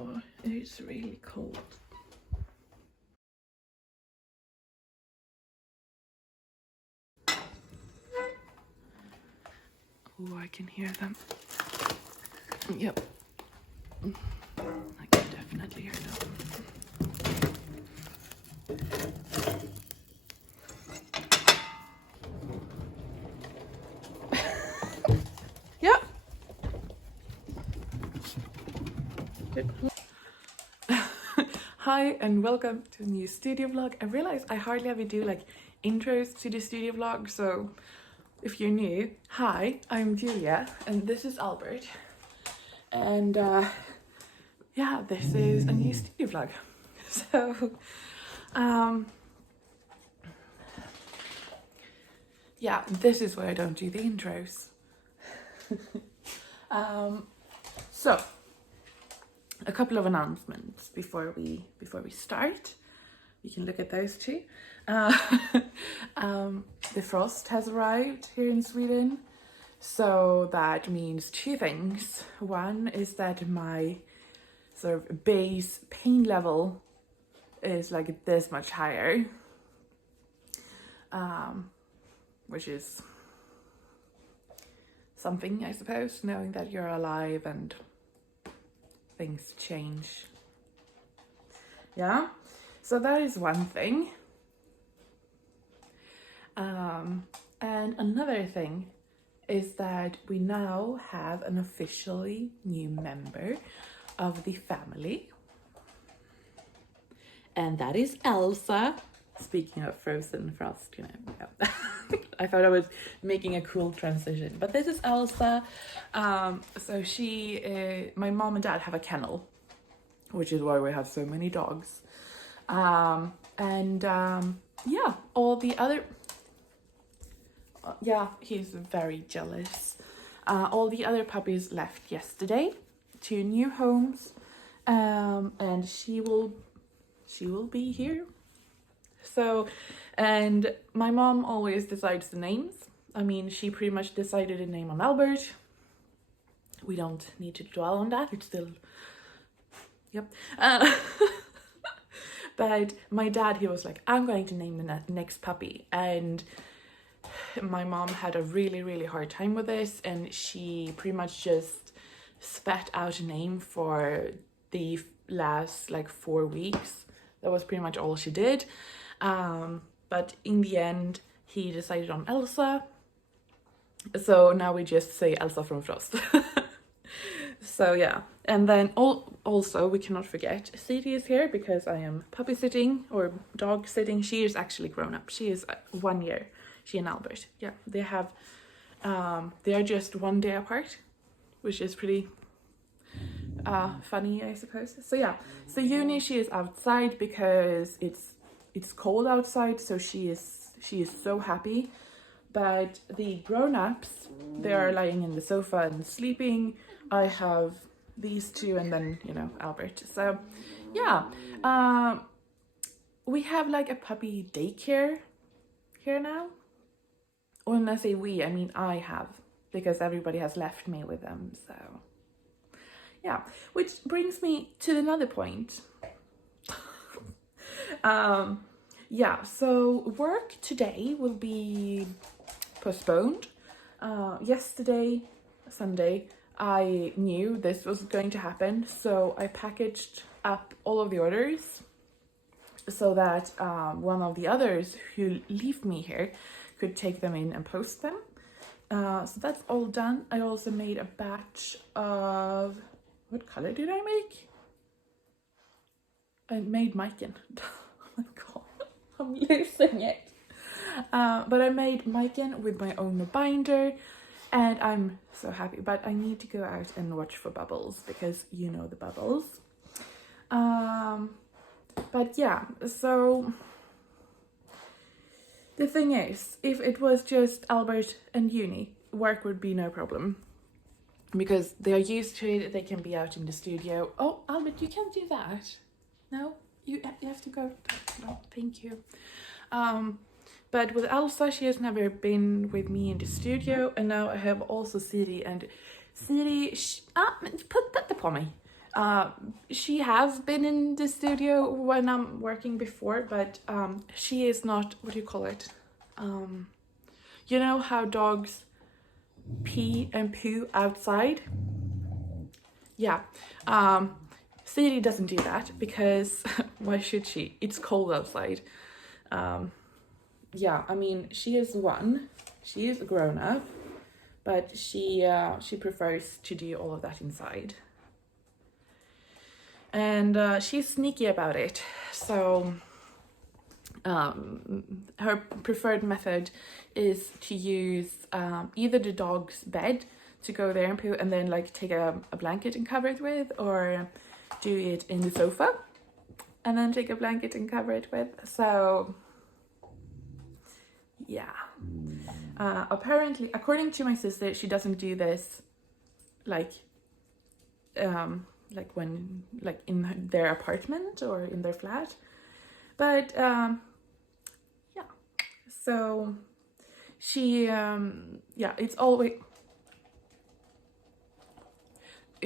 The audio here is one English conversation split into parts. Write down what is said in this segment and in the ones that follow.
Oh, it's really cold. Oh, I can hear them. Yep. I can definitely hear them. Yep. Hi and welcome to a new studio vlog. I realize I hardly ever do like intros to the studio vlog, so if you're new, hi, I'm Julia and this is Albert. And yeah, this is a new studio vlog. So yeah, this is where I don't do the intros. So a couple of announcements before we start. You can look at those two. The frost has arrived here in Sweden, so that means two things. One is that my sort of base pain level is like this much higher, which is something, I suppose, knowing that you're alive and things change. Yeah, so that is one thing. And another thing is that we now have an officially new member of the family, and that is Elsa. Speaking of Frozen Frost, you know, yeah. I thought I was making a cool transition, but this is Elsa. So she, my mom and dad have a kennel, which is why we have so many dogs. Yeah, all the other, yeah, he's very jealous. All the other puppies left yesterday to new homes, and she will be here. So, and my mom always decides the names. I mean, she pretty much decided a name on Albert. We don't need to dwell on that. It's still, yep. But my dad, he was like, I'm going to name the next puppy. And my mom had a really hard time with this. And she pretty much just spat out a name for the last like 4 weeks. That was pretty much all she did. But in the end, he decided on Elsa. So now we just say Elsa from Frost. So yeah, and then also we cannot forget Sadie is here because I am puppy sitting or dog sitting. She is actually grown up. She is 1 year. She and Albert. Yeah, they have. They are just 1 day apart, which is pretty funny, I suppose. So yeah, so Uni, she is outside because it's cold outside, so she is so happy. But the grown-ups, they are lying in the sofa and sleeping. I have these two and then, you know, Albert. So yeah, we have like a puppy daycare here now. Or when I say we, I mean I have, because everybody has left me with them. So yeah, which brings me to another point. Yeah, so work today will be postponed. Yesterday, Sunday, I knew this was going to happen, so I packaged up all of the orders so that one of the others who leave me here could take them in and post them. So that's all done. I also made a batch of, what color did I make? I made Maiken. Oh my god, I'm losing it. But I made Maiken with my own binder, and I'm so happy. But I need to go out and watch for bubbles, because you know the bubbles. But yeah, so the thing is, if it was just Albert and Uni, work would be no problem. Because they are used to it, they can be out in the studio. Oh, Albert, you can't do that. No, you have to go. No, thank you. But with Elsa, she has never been with me in the studio, and now I have also Siri, and Siri, put that upon me. She has been in the studio when I'm working before, but she is not, what do you call it? You know how dogs pee and poo outside? Yeah. Sadie doesn't do that because why should she? It's cold outside. Yeah, I mean, she is one. She is a grown up, but she prefers to do all of that inside. And she's sneaky about it. So her preferred method is to use either the dog's bed to go there and poo and then like take a blanket and cover it with, or do it in the sofa and then take a blanket and cover it with. So yeah. Apparently, according to my sister, she doesn't do this like when like in their apartment or in their flat, but yeah, so she yeah, it's always,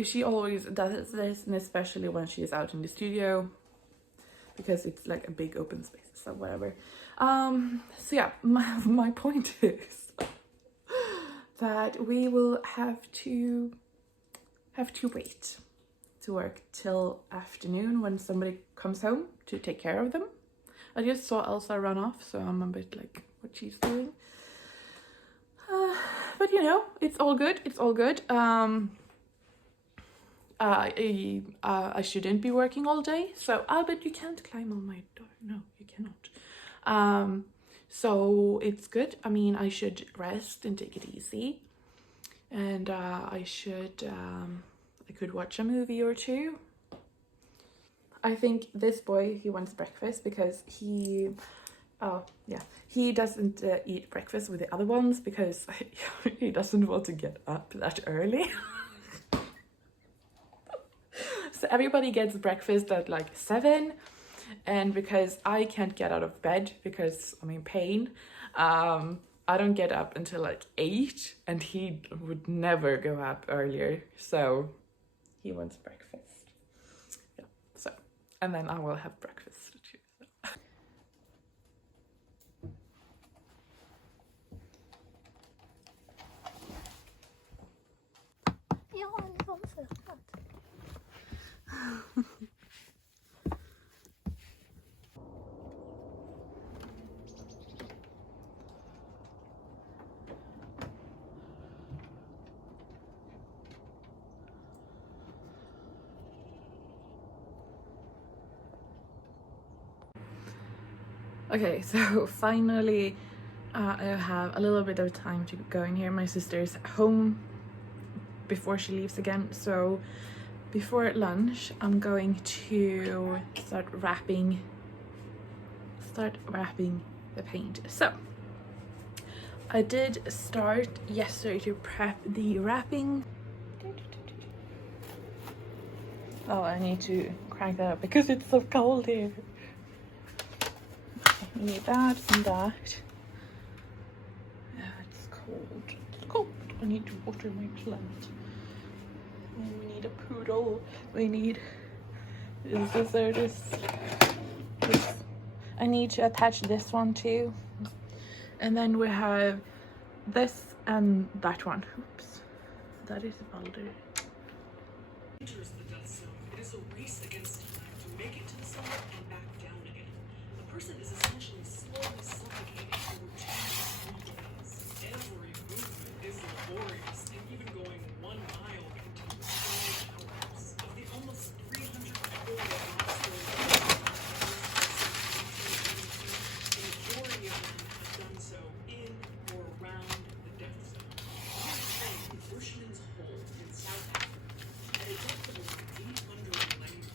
she always does this, and especially when she is out in the studio because it's like a big open space, so whatever. So yeah, my point is that we will have to wait to work till afternoon when somebody comes home to take care of them. I just saw Elsa run off, so I'm a bit like, what she's doing. But you know, it's all good. It's all good. I shouldn't be working all day, so but you can't climb on my door. No, you cannot. So it's good. I mean, I should rest and take it easy, and I could watch a movie or two. I think this boy, he wants breakfast because he doesn't eat breakfast with the other ones because he doesn't want to get up that early. So everybody gets breakfast at like 7, and because I can't get out of bed because I'm in pain, I don't get up until like 8, and he would never go up earlier, so he wants breakfast. Yeah, so, and then I will have breakfast too. Okay, so finally I have a little bit of time to go in here. My sister's home before she leaves again, so before lunch I'm going to start wrapping the paint. So I did start yesterday to prep the wrapping. Oh, I need to crank that up because it's so cold here. We need that and that. Yeah, it's cold. It's cold. I need to water my plant. And we need a poodle. We need this. I need to attach this one too. And then we have this and that one. Oops. That is Balder. Enters the death zone. It is a race against time to make it to the summit and back down again. The person is essentially slowly suffocating over 2 days. Every movement is laborious, and even going 1 mile can take 12 hours. Of the almost 340 monsters, the majority of them have done so in or around the death zone. Here's the Bushman's Hole in South Africa. At a depth of over 890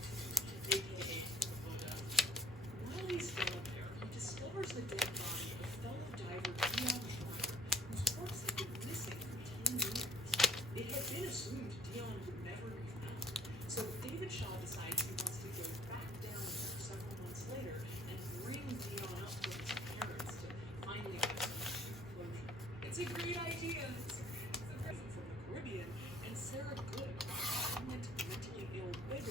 feet, aka Buddha. While he's down there, he discovers the dead body of fellow diver Dion Schreiber, whose corpse had been missing for 10 years. It had been assumed Dion would never be found, so David Shaw decides he wants to go back down there several months later and bring Dion up with his parents to finally get some closure. It's a great idea. It's a present from the Caribbean, and Sarah Good, a pregnant, mentally ill widow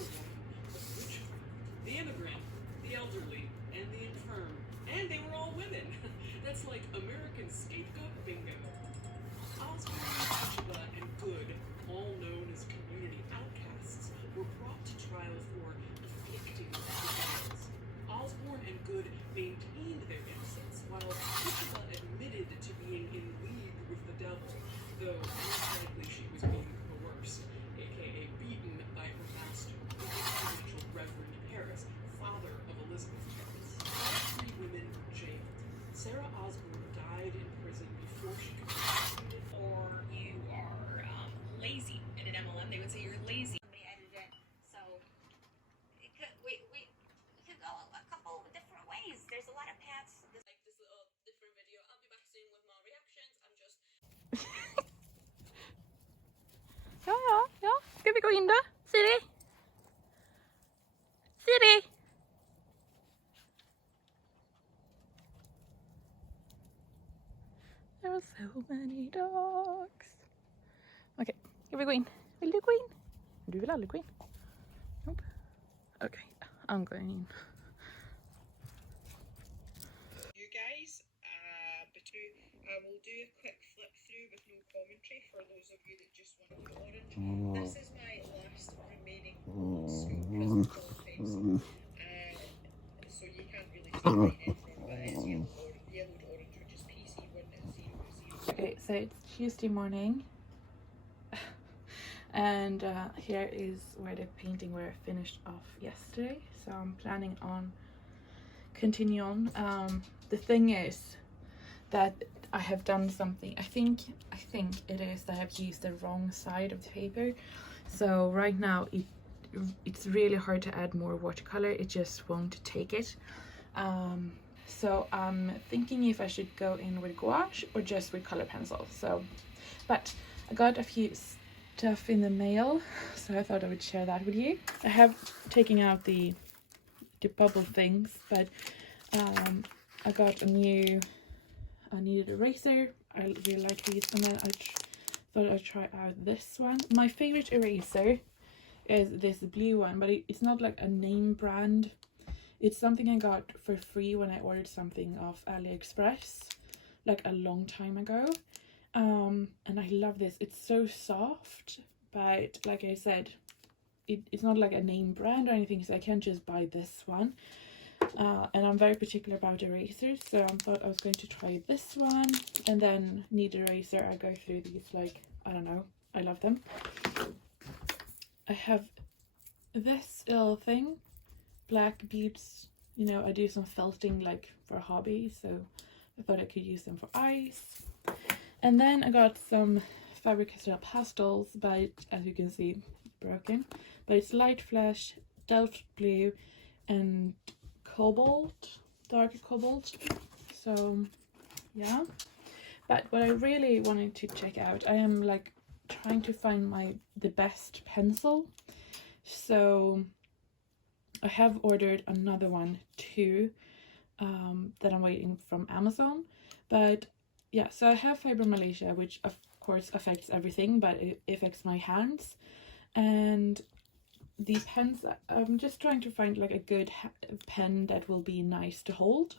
Ja, ja, ja. Ska vi gå in då? Siri? Siri? There are so many dogs. Okej, ska vi gå in? Vill du gå in? Du vill aldrig gå in. Nope. Okay, I'm going in. You guys, we'll do a quick flip through with no commentary for those of you that just want the orange. This is my last remaining school present qualifies. So you can't really see mine anymore, but it's yellowed orange, which is PC1 at 0, 0. Okay, so it's Tuesday morning. And here is where the painting were finished off yesterday. So I'm planning on continue on. The thing is that I have done something. I think it is that I have used the wrong side of the paper. So right now it's really hard to add more watercolor. It just won't take it. So I'm thinking if I should go in with gouache or just with color pencil. So, but I got a few stuff in the mail, so I thought I would share that with you. I have taken out the bubble things, but I got I needed eraser. I really like these, and then I thought I'd try out this one. My favorite eraser is this blue one, but it's not like a name brand. It's something I got for free when I ordered something off AliExpress like a long time ago. And I love this. It's so soft, but like I said, it's not like a name brand or anything, so I can't just buy this one. And I'm very particular about erasers, so I thought I was going to try this one. And then need eraser, I go through these like, I don't know, I love them. I have this little thing, black beads. You know, I do some felting like for a hobby, so I thought I could use them for eyes. And then I got some Faber-Castell pastels, but as you can see, broken. But it's light flesh, delft blue, and cobalt, dark cobalt. So yeah. But what I really wanted to check out, I am like trying to find the best pencil. So I have ordered another one too, that I'm waiting from Amazon. But yeah, so I have fibromyalgia, which of course affects everything, but it affects my hands. And the pens, I'm just trying to find like a good pen that will be nice to hold.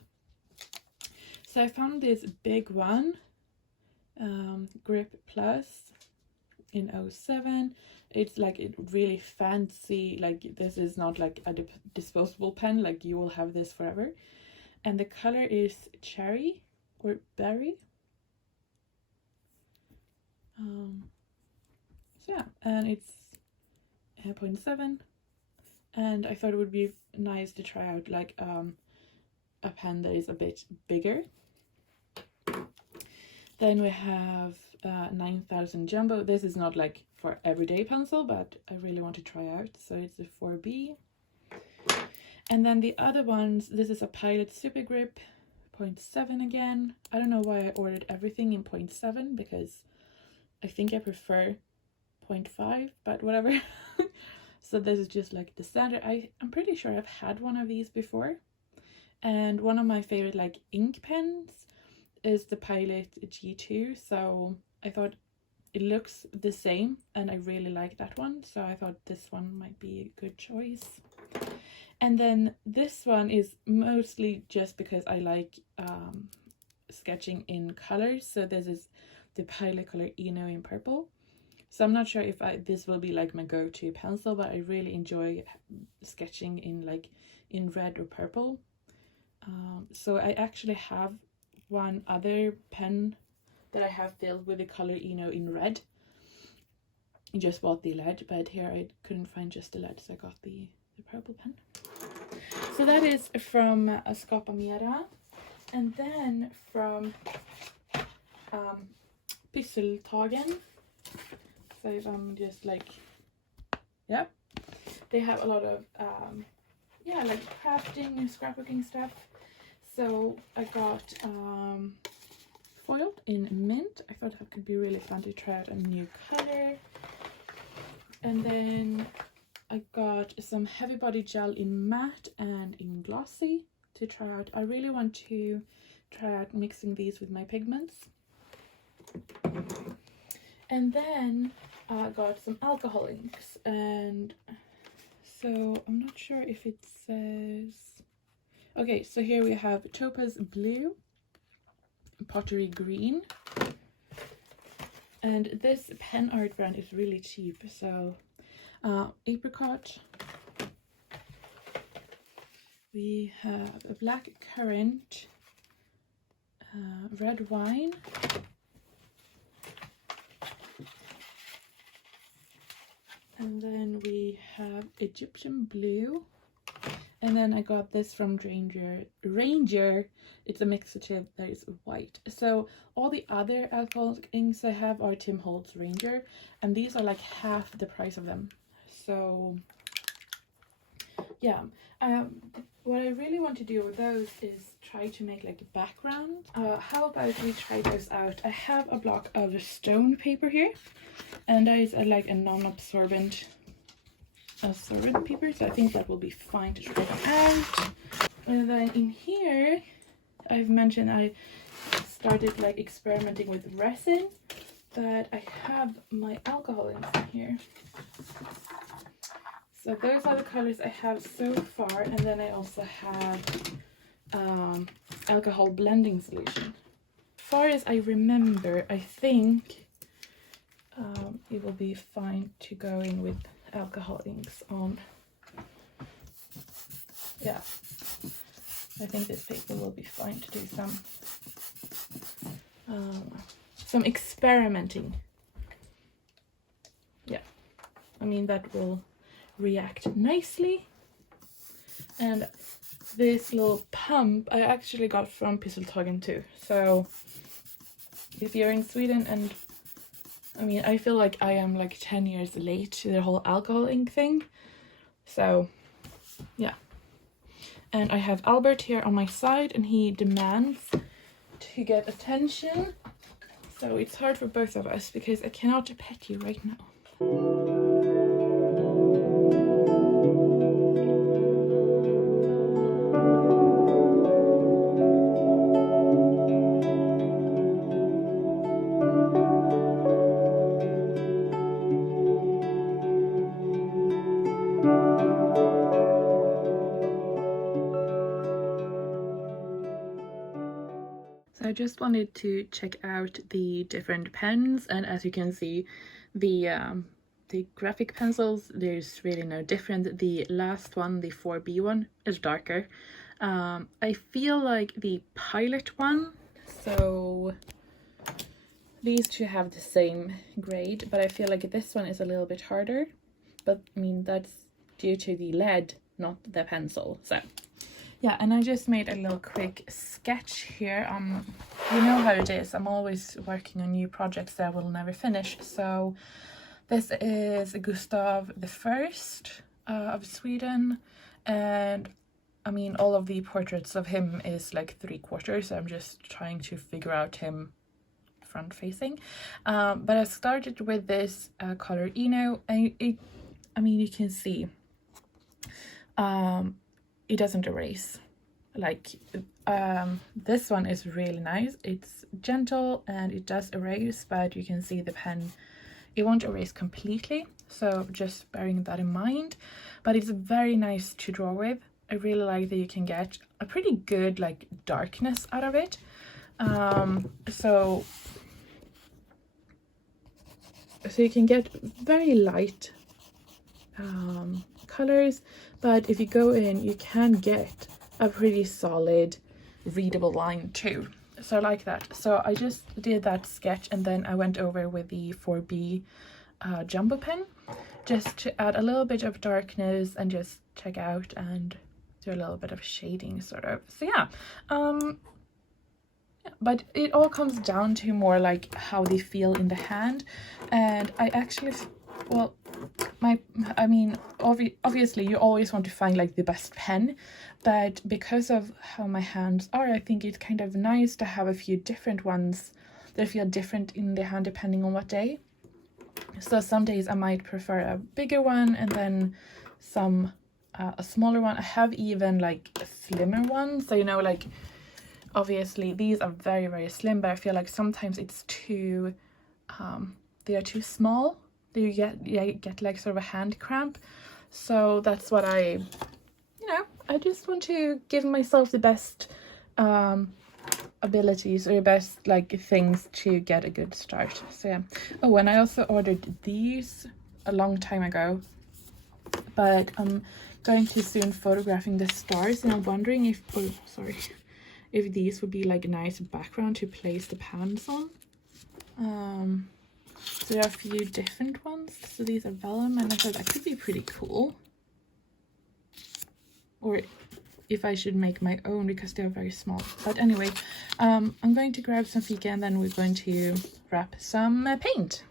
So I found this big one, Grip Plus in 07. It's like really fancy, like this is not like a disposable pen, like you will have this forever. And the color is cherry or berry. So yeah, and it's 0.7, and I thought it would be nice to try out like a pen that is a bit bigger. Then we have 9000 Jumbo. This is not like for everyday pencil, but I really want to try out, so it's a 4B. And then the other ones, this is a Pilot Super Grip 0.7 again. I don't know why I ordered everything in 0.7, because I think I prefer 0.5, but whatever. So this is just like the standard. I'm pretty sure I've had one of these before. And one of my favorite like ink pens is the Pilot G2. So I thought it looks the same and I really like that one. So I thought this one might be a good choice. And then this one is mostly just because I like sketching in colors. So this is the Pilot Color Eno in purple. So I'm not sure if this will be like my go-to pencil, but I really enjoy sketching in red or purple. So I actually have one other pen that I have filled with the color Eno in red. I just bought the lead, but here I couldn't find just the lead, so I got the purple pen. So that is from Skapa Mera. And then from Pysseltagen. So I'm just like, yeah, they have a lot of yeah, like crafting and scrapbooking stuff. So I got foiled in mint. I thought that could be really fun to try out a new color. And then I got some heavy body gel in matte and in glossy to try out. I really want to try out mixing these with my pigments. And then I got some alcohol inks, and so I'm not sure if it says... Okay, so here we have Topaz Blue, Pottery Green, and this pen art brand is really cheap, so Apricot. We have a Black Currant, Red Wine, and then we have Egyptian Blue, and then I got this from Ranger. It's a mixative that is white. So all the other alcohol inks I have are Tim Holtz Ranger, and these are like half the price of them. So yeah, what I really want to do with those is try to make like a background. How about we try those out? I have a block of stone paper here, and that is like a non-absorbent paper, so I think that will be fine to try out. And then in here, I've mentioned I started like experimenting with resin, but I have my alcohol inks in here. So those are the colors I have so far, and then I also have alcohol blending solution. As far as I remember, I think it will be fine to go in with alcohol inks on. Yeah, I think this paper will be fine to do some experimenting. Yeah, I mean that will react nicely. And this little pump I actually got from Pisseltagen too. So if you're in Sweden, and I mean I feel like I am like 10 years late to the whole alcohol ink thing. So yeah. And I have Albert here on my side, and he demands to get attention. So it's hard for both of us because I cannot pet you right now. I just wanted to check out the different pens, and as you can see, the graphic pencils, there's really no difference. The last one, the 4B one, is darker. I feel like the Pilot one, so these two have the same grade, but I feel like this one is a little bit harder, but I mean that's due to the lead, not the pencil. So yeah, and I just made a little quick sketch here. You know how it is, I'm always working on new projects that I will never finish. So this is Gustav I of Sweden, and I mean all of the portraits of him is like 3/4, so I'm just trying to figure out him front facing. But I started with this color Eno, and I mean you can see it doesn't erase. Like this one is really nice, it's gentle and it does erase, but you can see the pen, it won't erase completely, so just bearing that in mind. But it's very nice to draw with. I really like that you can get a pretty good like darkness out of it. So you can get very light colors, but if you go in you can get a pretty solid readable line too. So I like that. So I just did that sketch, and then I went over with the 4B jumbo pen just to add a little bit of darkness and just check out and do a little bit of shading sort of. So yeah, but it all comes down to more like how they feel in the hand. And I actually, well, I mean obviously you always want to find like the best pen, but because of how my hands are, I think it's kind of nice to have a few different ones that feel different in the hand depending on what day. So some days I might prefer a bigger one, and then some a smaller one. I have even like a slimmer one. So, you know, like obviously these are very, very slim, but I feel like sometimes it's too, they are too small. You get like sort of a hand cramp. So that's what I just want to give myself the best abilities, or the best like things to get a good start. So yeah. Oh, and I also ordered these a long time ago, but I'm going to soon photographing the stars, and I'm wondering if, oh sorry, if these would be like a nice background to place the pans on. So there are a few different ones. So these are vellum, and I thought that could be pretty cool. Or if I should make my own, because they're very small. But anyway, I'm going to grab some fika, and then we're going to wrap some paint.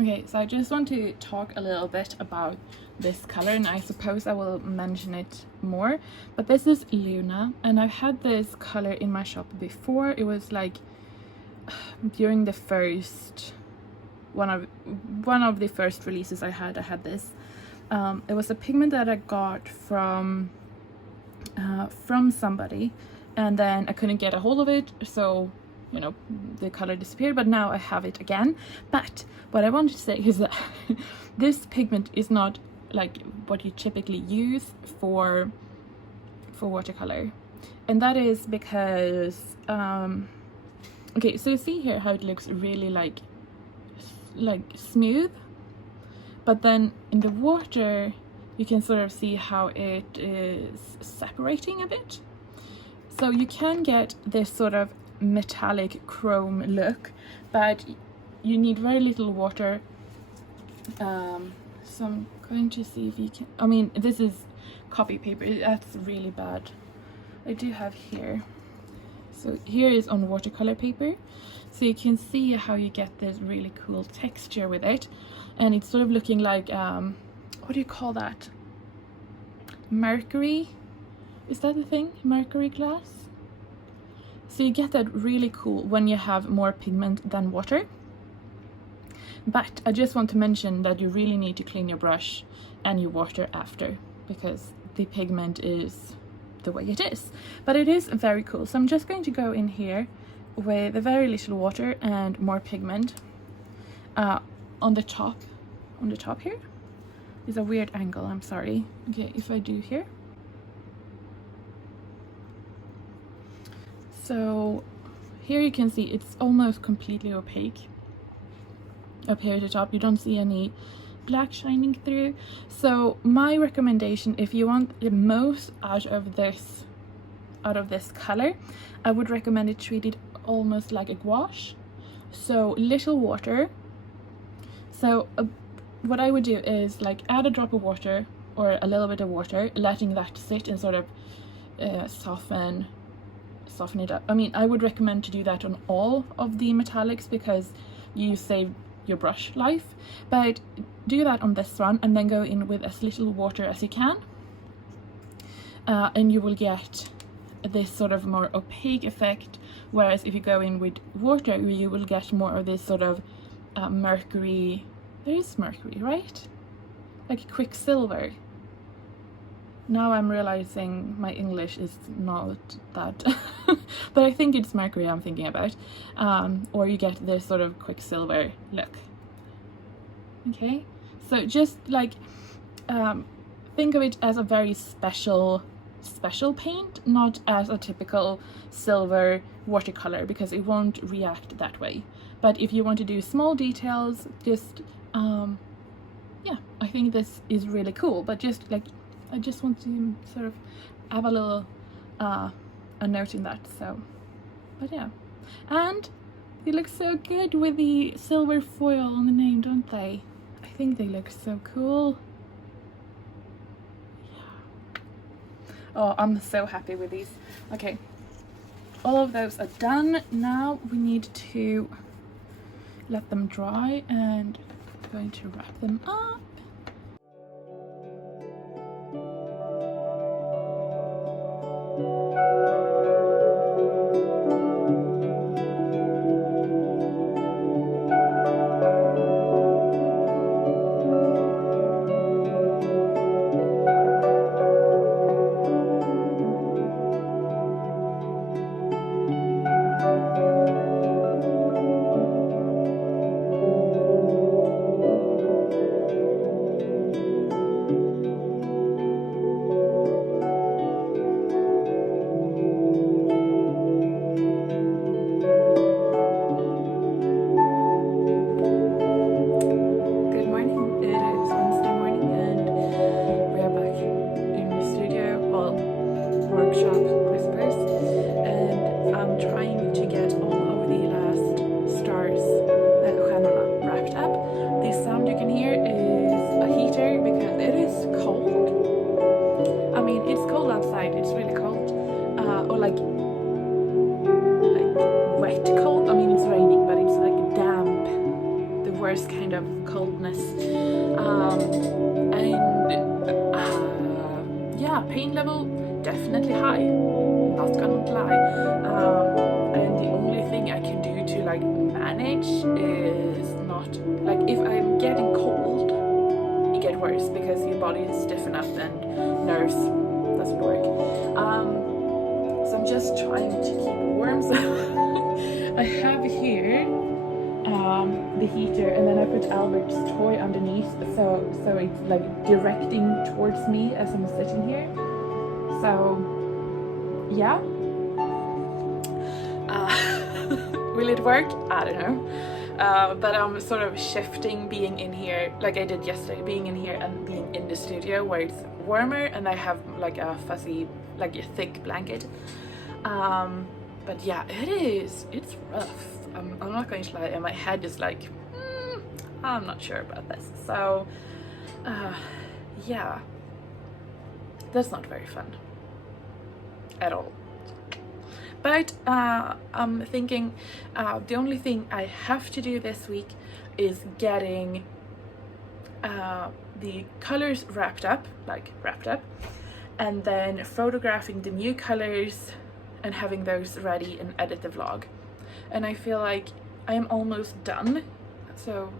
Okay, so I just want to talk a little bit about this color, and I suppose I will mention it more, but this is Luna, and I've had this color in my shop before. It was like during the first one of the first releases I had this. It was a pigment that I got from somebody, and then I couldn't get a hold of it, so you know, the color disappeared, but now I have it again. But what I wanted to say is that this pigment is not like what you typically use for watercolor, and that is because okay, so see here how it looks really like smooth, but then in the water you can sort of see how it is separating a bit. So you can get this sort of metallic chrome look, but you need very little water. So I'm going to see if you can, I mean, this is copy paper, that's really bad. I do have here, so here is on watercolor paper, so you can see how you get this really cool texture with it, and it's sort of looking like what do you call that, mercury, is that the thing, mercury glass? So you get that really cool when you have more pigment than water. But I just want to mention that you really need to clean your brush and your water after, because the pigment is the way it is. But it is very cool. So I'm just going to go in here with a very little water and more pigment on the top here. It's a weird angle, I'm sorry. Okay, if I do here. So here you can see it's almost completely opaque. Up here at the top you don't see any black shining through. So my recommendation, if you want the most out of this color, I would recommend it treat it almost like a gouache. So little water. So what I would do is like add a drop of water or a little bit of water, letting that sit and sort of soften it up. I mean, I would recommend to do that on all of the metallics because you save your brush life, but do that on this one and then go in with as little water as you can, and you will get this sort of more opaque effect, whereas if you go in with water you will get more of this sort of mercury There is mercury, right? Like quicksilver. Now I'm realizing my English is not that, but I think it's mercury I'm thinking about. Or you get this sort of quicksilver look. Okay, so just like think of it as a very special paint, not as a typical silver watercolor, because it won't react that way. But if you want to do small details, just yeah, I think this is really cool. But just like, I just want to sort of have a little a note in that. So, but yeah, and they look so good with the silver foil on the name, don't they? I think they look so cool. Yeah. Oh, I'm so happy with these. Okay, all of those are done. Now we need to let them dry, and I'm going to wrap them up. Kind of coldness, yeah, pain level definitely high, not gonna lie, and the only thing I can do to like manage is not like, if I'm getting cold it gets worse because your body is stiff enough and nerves doesn't work, so I'm just trying to keep warm. So I have here the heater, and then I put Albert's toy underneath, so it's like directing towards me as I'm sitting here. So yeah, will it work? I don't know, but I'm sort of shifting being in here like I did yesterday, being in here and being in the studio where it's warmer and I have like a fuzzy, like a thick blanket. But yeah, it's rough. I'm not going to lie, and my head is like, I'm not sure about this. So, yeah, that's not very fun at all. But I'm thinking the only thing I have to do this week is getting the colors wrapped up, and then photographing the new colors and having those ready and edit the vlog. And I feel like I am almost done. So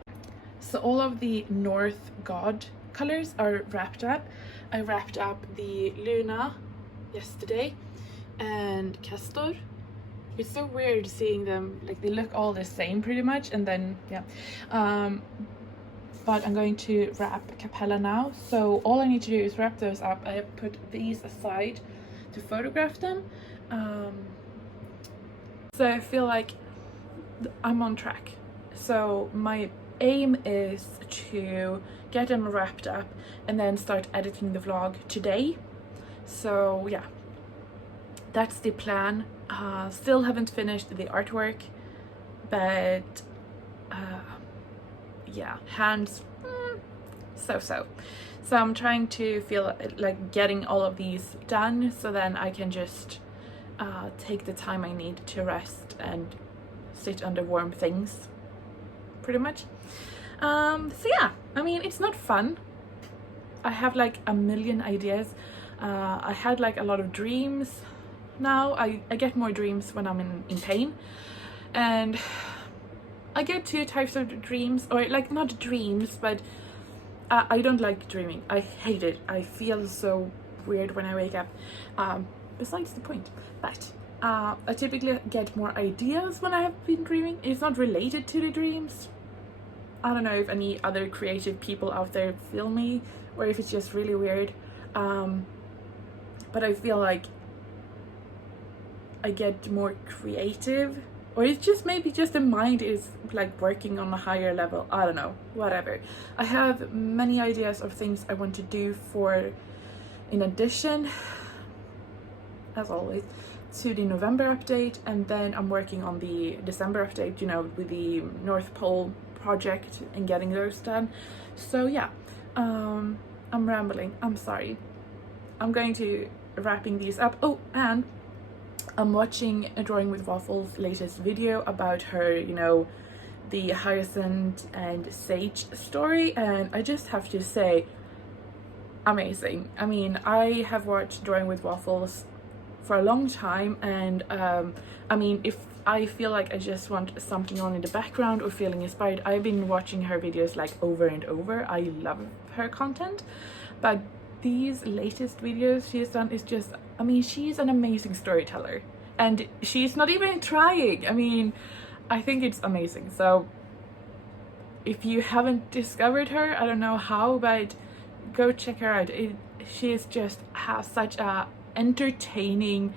all of the North God colors are wrapped up. I wrapped up the Luna yesterday and Castor. It's so weird seeing them, like they look all the same pretty much, and then yeah. But I'm going to wrap Capella now. So all I need to do is wrap those up. I have put these aside to photograph them. So I feel like I'm on track. So my aim is to get them wrapped up and then start editing the vlog today. So yeah, that's the plan. Still haven't finished the artwork, but yeah, hands so I'm trying to feel like getting all of these done, so then I can just take the time I need to rest and sit under warm things, pretty much. So yeah, I mean, it's not fun. I have like a million ideas. I had like a lot of dreams. Now I get more dreams when I'm in pain, and I get two types of dreams, or like not dreams, but I don't like dreaming. I hate it. I feel so weird when I wake up. Besides the point, but I typically get more ideas when I have been dreaming. It's not related to the dreams. I don't know if any other creative people out there feel me, or if it's just really weird. But I feel like I get more creative, or it's just maybe just the mind is like working on a higher level. I don't know, whatever. I have many ideas of things I want to do for, in addition, as always, to the November update, and then I'm working on the December update, you know, with the North Pole project and getting those done. So yeah, I'm rambling, I'm sorry. I'm going to wrapping these up. Oh, and I'm watching a Drawing with Waffles latest video about her, you know, the Hyacinth and Sage story, and I just have to say, amazing. I mean, I have watched Drawing with Waffles for a long time, and I mean, if I feel like I just want something on in the background or feeling inspired, I've been watching her videos like over and over. I love her content, but these latest videos she's done is just, I mean, she's an amazing storyteller, and she's not even trying. I mean, I think it's amazing. So if you haven't discovered her, I don't know how, but go check her out. She's just has such a entertaining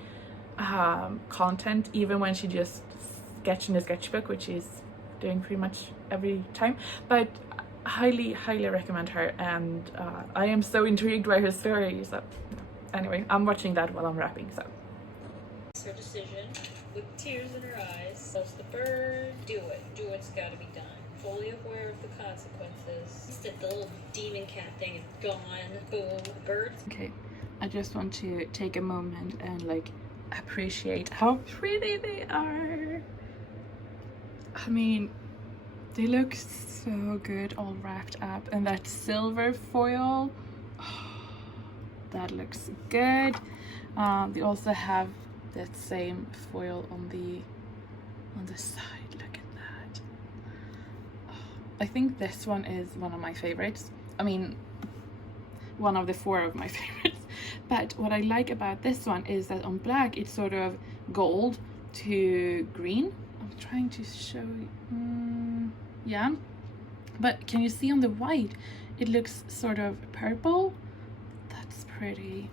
content, even when she just sketch in a sketchbook, which she's doing pretty much every time. But highly recommend her, and I am so intrigued by her story. So anyway, I'm watching that while I'm wrapping. So her decision with tears in her eyes. Post the bird, do what's got to be done. Fully aware of the consequences. Instead, the little demon cat thing is gone. Boom, birds. Okay, I just want to take a moment and like appreciate how pretty they are. I mean, they look so good all wrapped up, and that silver foil, oh, that looks good. They also have that same foil on the side. Look at that. Oh, I think this one is one of my favorites. I mean, one of the 4 of my favorites. But what I like about this one is that on black it's sort of gold to green. I'm trying to show you. Yeah, but can you see on the white it looks sort of purple? That's pretty.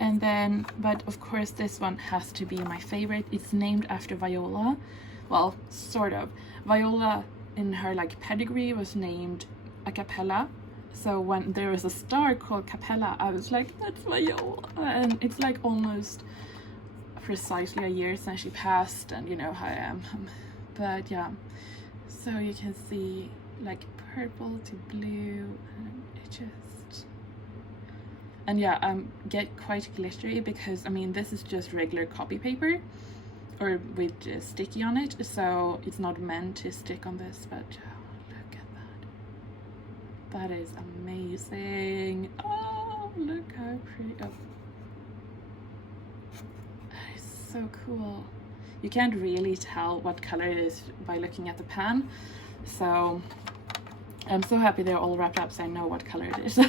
And then, but of course this one has to be my favorite. It's named after Viola. Well, sort of. Viola in her like pedigree was named a cappella. So when there was a star called Capella, I was like, that's Viola. And it's like almost precisely a year since she passed, and you know how I am. But yeah, so you can see like purple to blue, and it just, and yeah, get quite glittery, because I mean this is just regular copy paper or with sticky on it, so it's not meant to stick on this. But look at that, that is amazing. Oh, look how pretty. Oh, that is so cool. You can't really tell what color it is by looking at the pan, so I'm so happy they're all wrapped up so I know what color it is.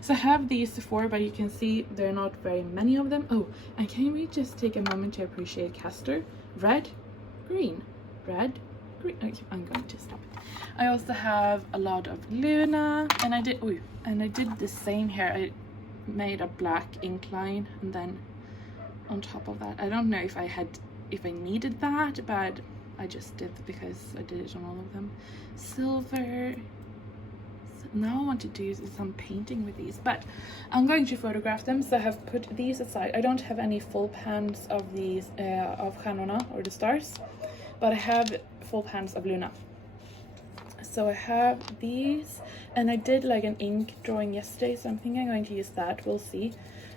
So I have these 4, but you can see there are not very many of them. Oh, and can we just take a moment to appreciate Castor? Red, green, red, green. Okay, I'm going to stop it. I also have a lot of Luna, and I did the same here. I made a black ink line, and then on top of that, I don't know if I needed that, but I just did because I did it on all of them. Silver. So now I want to do some painting with these, but I'm going to photograph them, so I have put these aside. I don't have any full pans of these of Stjärnorna or the stars, but I have full pans of Luna. So I have these, and I did like an ink drawing yesterday, so I'm thinking I'm going to use that. We'll see.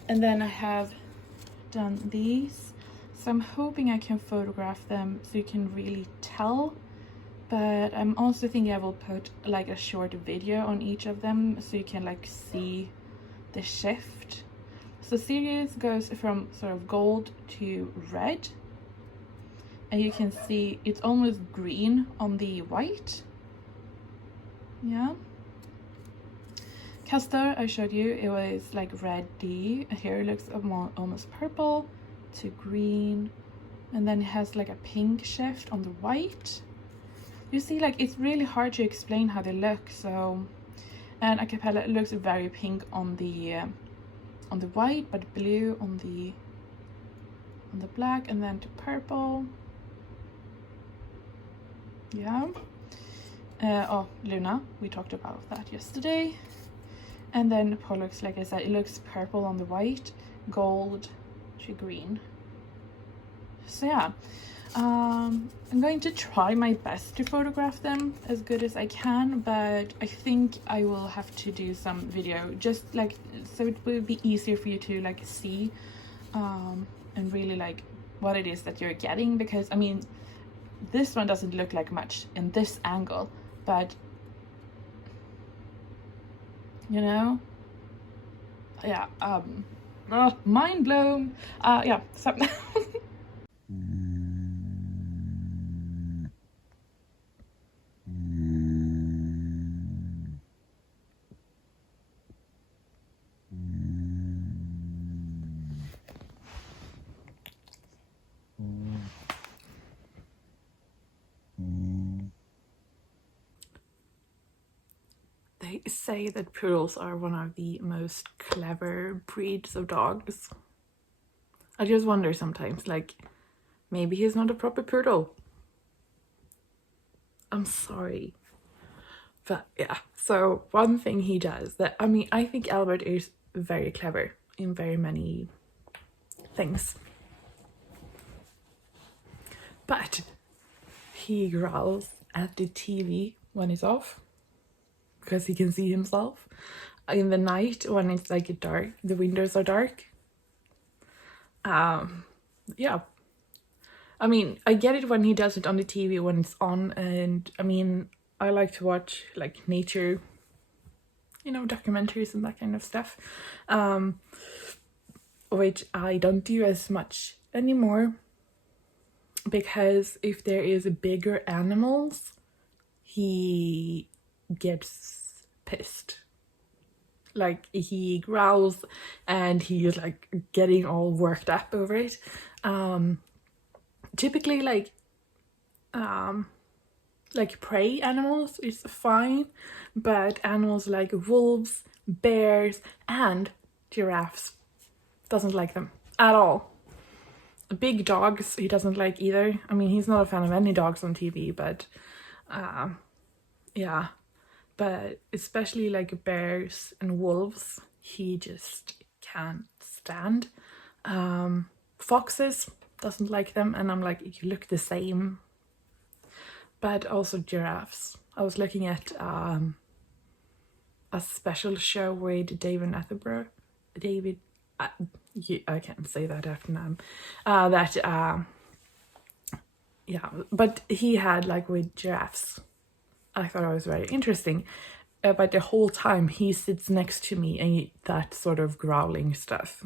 And then I have done these, so I'm hoping I can photograph them so you can really tell, but I'm also thinking I will put like a short video on each of them so you can like see the shift. So Sirius goes from sort of gold to red, and you can see it's almost green on the white. Yeah. Castor, I showed you, it was like reddy. Here it looks almost purple to green, and then it has like a pink shift on the white. You see, like, it's really hard to explain how they look. So, and a cappella, it looks very pink on the white, but blue on the black, and then to purple. Yeah. Oh, Luna, we talked about that yesterday. And then Pollux, like I said, it looks purple on the white, gold to green. So yeah, I'm going to try my best to photograph them as good as I can, but I think I will have to do some video, just like, so it will be easier for you to like see and really like what it is that you're getting, because I mean, this one doesn't look like much in this angle, but you know, yeah, mind blown. Yeah, so they say that poodles are one of the most clever breeds of dogs. I just wonder sometimes, like, maybe he's not a proper poodle. I'm sorry. But yeah, so one thing he does that, I mean, I think Albert is very clever in very many things. But he growls at the TV when it's off, because he can see himself. In the night when it's like dark, the windows are dark. Yeah. I mean, I get it when he does it on the TV when it's on, and I mean, I like to watch like nature, you know, documentaries and that kind of stuff, which I don't do as much anymore, because if there is bigger animals, he gets pissed. Like, he growls and he's like getting all worked up over it. Typically like prey animals is fine, but animals like wolves, bears, and giraffes, doesn't like them at all. Big dogs he doesn't like either. I mean, he's not a fan of any dogs on TV, but yeah, but especially like bears and wolves, he just can't stand. Foxes, doesn't like them, and I'm like, you look the same. But also giraffes. I was looking at a special show with David Attenborough. I can't say that after now. Yeah, but he had like with giraffes. I thought it was very interesting. But the whole time he sits next to me and that sort of growling stuff.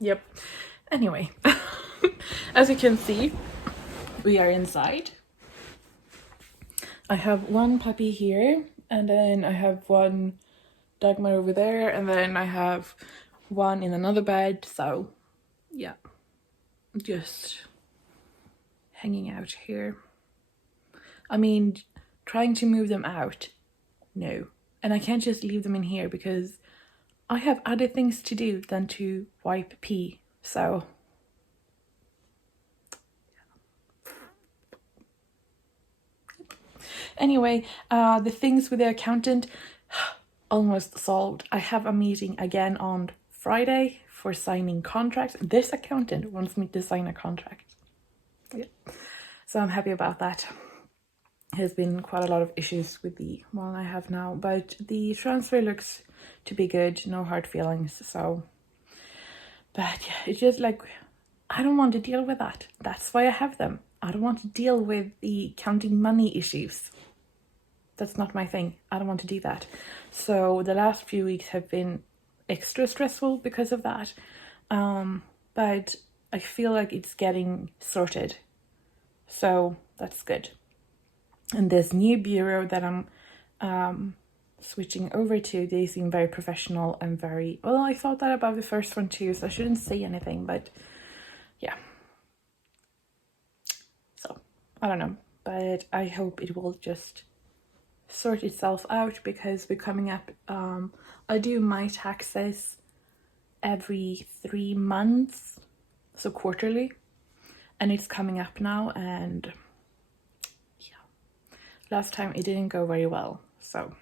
Yep. Anyway, as you can see, we are inside. I have one puppy here, and then I have one Dagmar over there, and then I have one in another bed. So yeah, just hanging out here. I mean, trying to move them out, no. And I can't just leave them in here because I have other things to do than to wipe pee. So anyway, the things with the accountant, almost solved. I have a meeting again on Friday for signing contracts. This accountant wants me to sign a contract. Yeah. So I'm happy about that. There's been quite a lot of issues with the one I have now, but the transfer looks to be good, no hard feelings. So, but yeah, it's just like, I don't want to deal with that. That's why I have them. I don't want to deal with the counting money issues. That's not my thing. I don't want to do that. So the last few weeks have been extra stressful because of that. But I feel like it's getting sorted. So that's good. And this new bureau that I'm switching over to, they seem very professional and very, well, I thought that about the first one too, so I shouldn't say anything, but yeah. So, I don't know, but I hope it will just sort itself out, because we're coming up, I do my taxes every 3 months, so quarterly, and it's coming up now, and yeah, last time it didn't go very well, so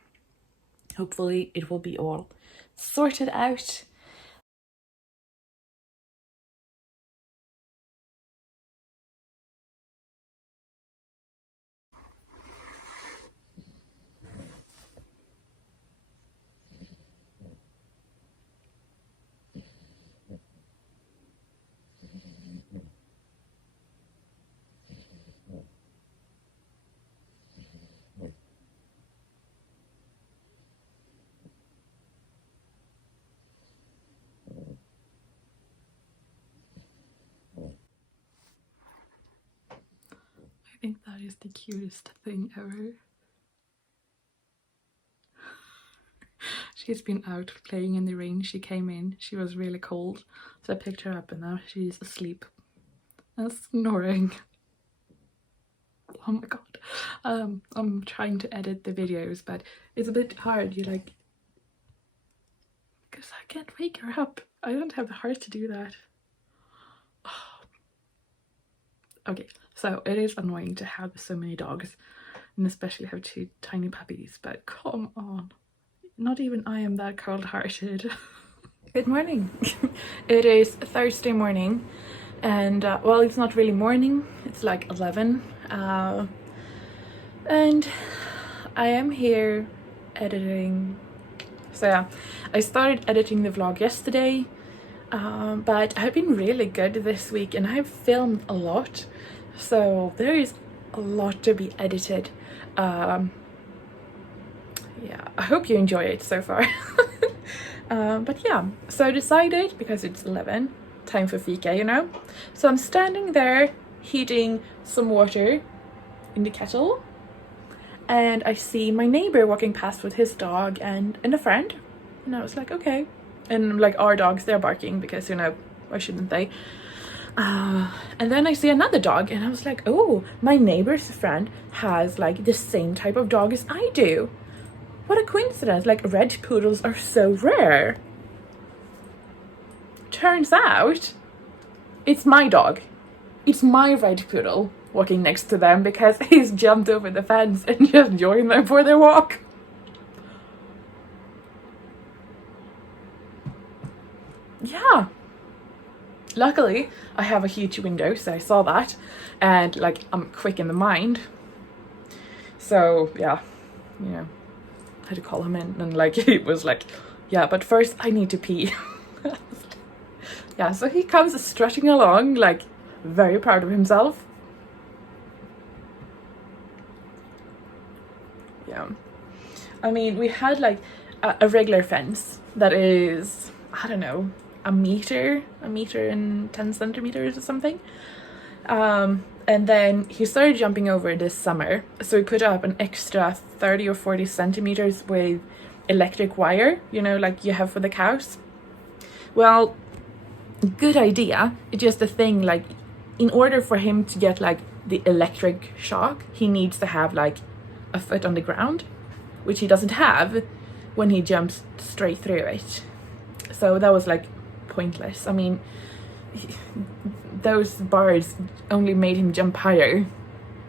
hopefully it will be all sorted out. I think that is the cutest thing ever. She's been out playing in the rain. She came in, she was really cold, so I picked her up and now she's asleep and snoring. Oh my god. I'm trying to edit the videos, but it's a bit hard, because I can't wake her up. I don't have the heart to do that. Okay, so it is annoying to have so many dogs, and especially have 2 tiny puppies, but come on. Not even I am that cold-hearted. Good morning. It is Thursday morning, and well, it's not really morning, it's like 11, and I am here editing. So yeah, I started editing the vlog yesterday, but I've been really good this week and I've filmed a lot, so there is a lot to be edited. Yeah, I hope you enjoy it so far. But yeah, so I decided, because it's 11, time for fika, so I'm standing there heating some water in the kettle, and I see my neighbor walking past with his dog and a friend, and I was like, okay. And like, our dogs, they're barking because, why shouldn't they? And then I see another dog and I was like, oh, my neighbor's friend has like the same type of dog as I do. What a coincidence, like red poodles are so rare. Turns out it's my dog. It's my red poodle walking next to them because he's jumped over the fence and just joined them for their walk. Yeah. Luckily, I have a huge window, so I saw that, and like, I'm quick in the mind. So yeah, I had to call him in, and like, he was like, yeah, but first I need to pee. Yeah, so he comes strutting along, like, very proud of himself. Yeah. I mean, we had like a regular fence that is, I don't know, a meter and 10 centimeters or something. And then he started jumping over this summer, so we put up an extra 30 or 40 centimeters with electric wire, like you have for the cows. Well, good idea. It's just the thing, like, in order for him to get like the electric shock, he needs to have like a foot on the ground, which he doesn't have when he jumps straight through it. So that was like pointless. I mean, those bars only made him jump higher.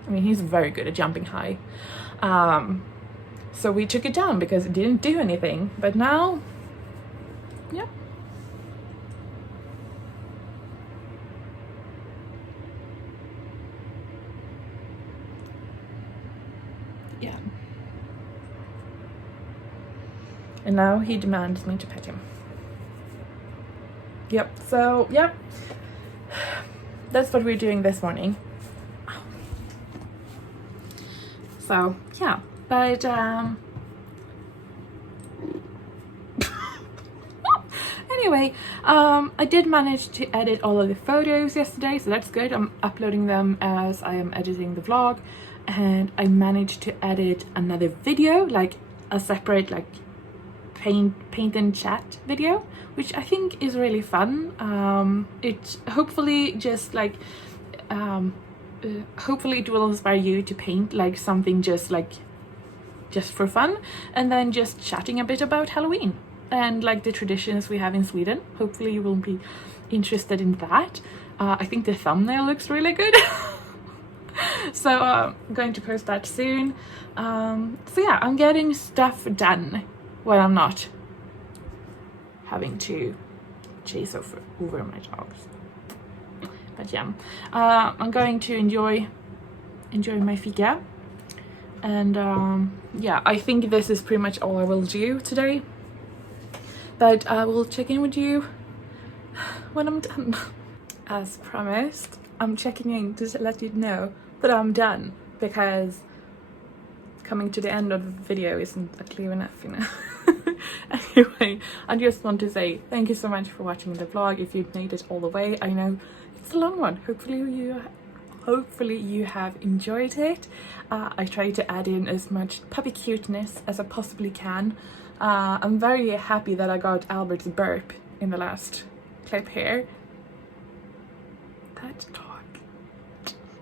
I mean, he's very good at jumping high. So we took it down because it didn't do anything. But now, yeah. Yeah. And now he demands me to pet him. Yep, so, yep. That's what we're doing this morning. So, yeah. But anyway, I did manage to edit all of the photos yesterday, so that's good. I'm uploading them as I am editing the vlog, and I managed to edit another video, like a separate like paint and chat video, which I think is really fun. It hopefully just like hopefully it will inspire you to paint like something just for fun, and then just chatting a bit about Halloween and like the traditions we have in Sweden. Hopefully you will be interested in that. I think the thumbnail looks really good. So I'm going to post that soon. So yeah, I'm getting stuff done when I'm not having to chase over my dogs. But yeah, I'm going to enjoy my fika, and yeah, I think this is pretty much all I will do today, but I will check in with you when I'm done. As promised, I'm checking in to let you know that I'm done, because coming to the end of the video isn't clear enough, you know. Anyway, I just want to say thank you so much for watching the vlog. If you've made it all the way, I know it's a long one. Hopefully you have enjoyed it. I try to add in as much puppy cuteness as I possibly can. I'm very happy that I got Albert's burp in the last clip here. That dog.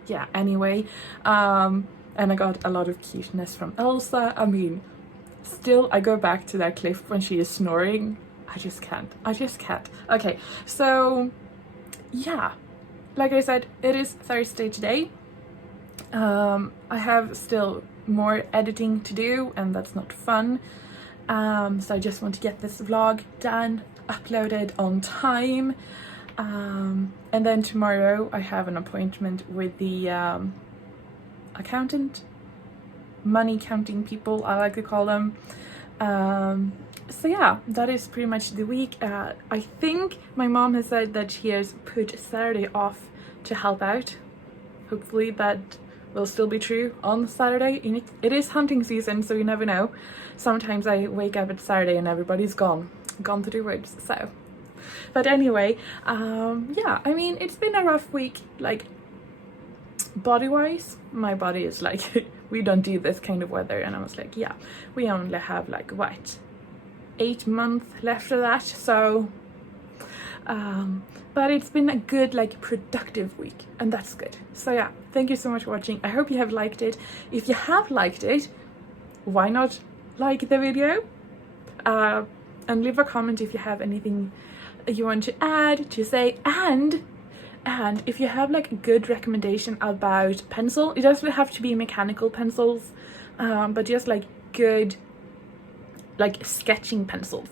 Yeah, anyway, and I got a lot of cuteness from Elsa. I mean, still I go back to that clip when she is snoring. I just can't. Okay, so yeah, like I said, it is Thursday today. I have still more editing to do, and that's not fun. So I just want to get this vlog done, uploaded on time. And then tomorrow I have an appointment with the accountant, money counting people, I like to call them. So yeah, that is pretty much the week. I think my mom has said that she has put Saturday off to help out. Hopefully that will still be true on Saturday. It is hunting season, so you never know. Sometimes I wake up at Saturday and everybody's gone to the woods, so. But anyway, yeah, I mean, it's been a rough week, like body-wise. My body is like, we don't do this kind of weather, and I was like, yeah, we only have like what, 8 months left of that, so but it's been a good, like, productive week, and that's good. So yeah, thank you so much for watching. I hope you have liked it. If you have liked it, why not like the video, and leave a comment if you have anything you want to add, to say, and if you have like a good recommendation about pencil. It doesn't have to be mechanical pencils, but just like good like sketching pencils.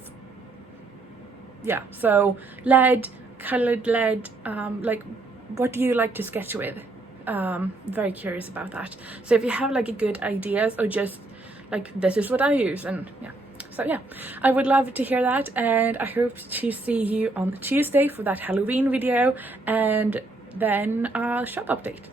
Yeah, so lead, colored lead, like what do you like to sketch with? Very curious about that. So if you have like good ideas, or just like this is what I use, and yeah. So yeah, I would love to hear that, and I hope to see you on Tuesday for that Halloween video, and then shop update.